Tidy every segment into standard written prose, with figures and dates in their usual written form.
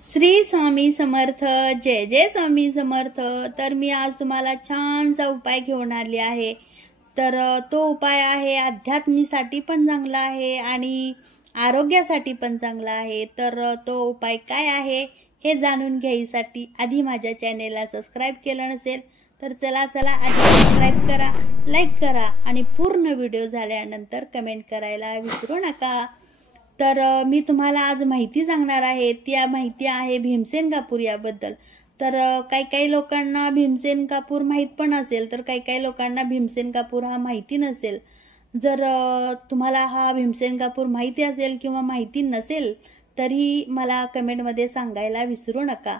श्री स्वामी समर्थ, जय जय स्वामी समर्थ। तर मी आज तुम्हाला छानसा उपाय घेऊन आली आहे। तर तो उपाय आहे अध्यात्मासाठी पण चांगला आहे आणि आरोग्यासाठी पण चांगला आहे। तर तो उपाय काय आहे हे जाणून घ्यायसाठी आधी माझ्या चॅनेलला सबस्क्राइब केलं नसेल तर चला आधी सबस्क्राइब करा, लाईक करा आणि पूर्ण व्हिडिओ झाल्यानंतर कमेंट करायला विसरू नका। तर मी तुम्हाला आज माहिती सांगणार आहे। ती माहिती आहे भीमसेन कापूर याबद्दल। तर काही लोकांना भीमसेन कापूर माहित पण असेल, तर काही लोकांना भीमसेन कापूर हा माहिती नसेल। जर तुम्हाला हा भीमसेन कापूर माहिती असेल किंवा माहिती नसेल तरी मला कमेंटमध्ये सांगायला विसरू नका।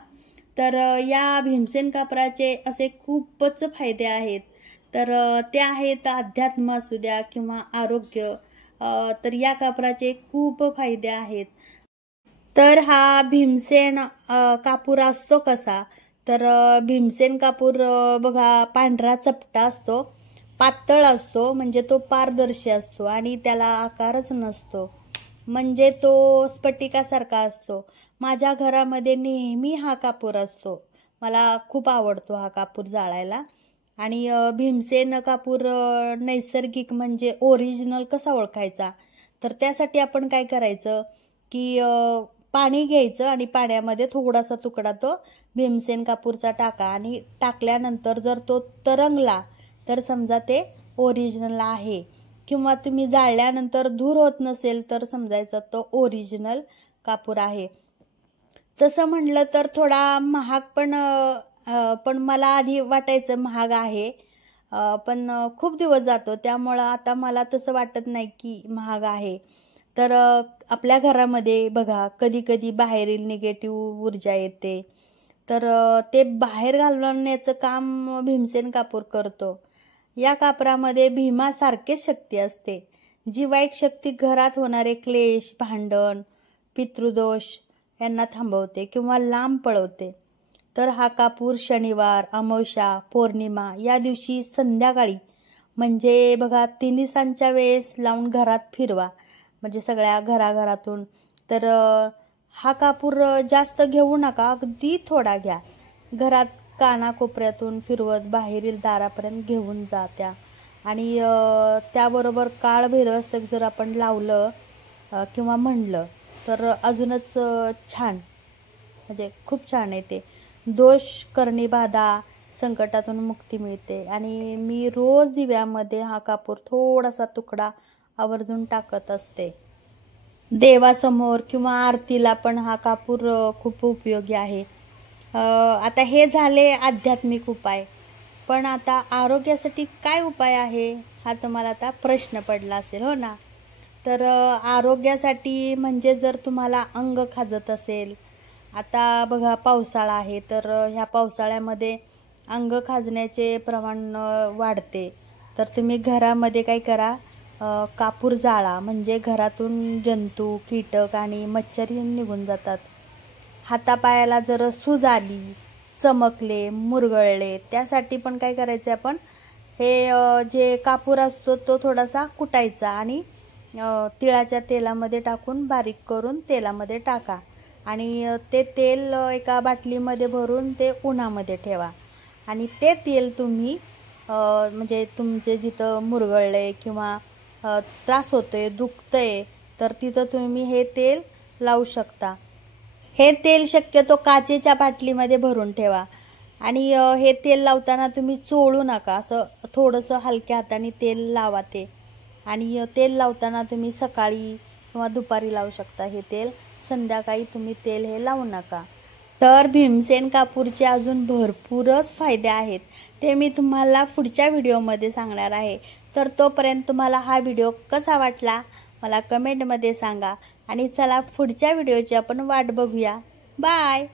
तर या भीमसेन कापराचे असे खूपच फायदे आहेत। तर ते आहेत अध्यात्म असू द्या किंवा आरोग्य, तर या कापराचे खूप फायदे आहेत। तर हा भीमसेन कापूर असतो कसा, तर भीमसेन कापूर बघा पांढरा चपटा असतो, पातळ असतो, म्हणजे तो पारदर्शी असतो आणि त्याला आकारच नसतो, म्हणजे तो स्फटिकासारखा असतो। माझ्या घरामध्ये नेहमी हा कापूर असतो, मला खूप आवडतो हा कापूर जाळायला। आणि भीमसेन कापूर नैसर्गिक म्हणजे ओरिजिनल कसा ओळखायचा, तर त्यासाठी आपण काय करायचं की पाणी घ्यायचं आणि पाण्यामध्ये थोडासा तुकडा तो भीमसेन कापूरचा टाका आणि टाकल्यानंतर जर तो तरंगला तर समजा ते ओरिजिनल आहे, किंवा तुम्ही जाळल्यानंतर धूर होत नसेल तर समजायचं तो ओरिजिनल कापूर आहे। तसं म्हणलं तर थोडा महाग पण मला आधी वाटायचं महाग आहे, पण खूप दिवस जातो त्यामुळं आता मला तसं वाटत नाही की महाग आहे। तर आपल्या घरामध्ये बघा कधी कधी बाहेरील निगेटिव्ह ऊर्जा येते, तर ते बाहेर घालवण्याचं काम भीमसेन कापूर करतो। या कापरामध्ये भीमासारखीच शक्ती असते, जी वाईट शक्ती घरात होणारे क्लेश, भांडण, पितृदोष यांना थांबवते किंवा लांब पळवते। तर हा कापूर शनिवार, अमावस्या, पौर्णिमा या दिवशी संध्याकाळी म्हणजे बघा तिन्हीसांच्या वेळेस लावून घरात फिरवा, म्हणजे सगळ्या घराघरातून। तर हा कापूर जास्त घेऊ नका, अगदी थोडा घ्या, घरात कानाकोपऱ्यातून फिरवत बाहेरील दारापर्यंत घेऊन जा त्या। आणि त्याबरोबर काळभैरवाष्टक जर आपण लावलं किंवा म्हणलं तर अजूनच छान, म्हणजे खूप छान आहे ते। दोष करणी बाधा संकटातून मुक्ती मिळते। आणि मी रोज दिव्यामध्ये हा कापूर थोडासा तुकडा आवर्जून टाकत असते। देवासमोर किंवा आरतीला पण हा कापूर खूप उपयोगी आहे। आता हे झाले आध्यात्मिक उपाय, पण आता आरोग्यासाठी काय उपाय आहे हा तुम्हाला आता प्रश्न पडला असेल, हो ना। तर आरोग्यासाठी म्हणजे जर तुम्हाला अंग खाजत असेल, आता बघा पावसाळा आहे, तर ह्या पावसाळ्यामध्ये अंग खाजण्याचे प्रमाण वाढते। तर तुम्ही घरामध्ये काय करा, कापूर जाळा, म्हणजे घरातून जंतू, कीटक आणि मच्छरही निघून जातात। हातापायाला जर सूज आली, चमकले, मुरगळले, त्यासाठी पण काय करायचे आपण, हे जे कापूर असतो तो थोडासा कुटायचा आणि तिळाच्या तेलामध्ये टाकून बारीक करून तेलामध्ये टाका आणि ते तेल एका बाटलीमध्ये भरून ते उन्हामध्ये ठेवा। आणि ते तेल तुम्ही म्हणजे तुमचे जिथं मुरगळले किंवा त्रास होतोय, दुखतंय, तर तिथं तुम्ही हे तेल लावू शकता। हे तेल शक्यतो काचेच्या बाटलीमध्ये भरून ठेवा आणि हे तेल लावताना तुम्ही चोळू नका, असं थोडंसं हलक्या हाताने तेल लावा ते। आणि तेल लावताना तुम्ही सकाळी किंवा दुपारी लावू शकता हे तेल, संध्याकाळी तुम्ही तेल हे लावू नका। तर भीमसेन कापूरचे अजून भरपूरच फायदे आहेत, ते मी तुम्हाला पुढच्या व्हिडिओमध्ये सांगणार आहे। तर तोपर्यंत तुम्हाला हा व्हिडिओ कसा वाटला मला कमेंटमध्ये सांगा आणि चला पुढच्या व्हिडिओची आपण वाट बघूया। बाय।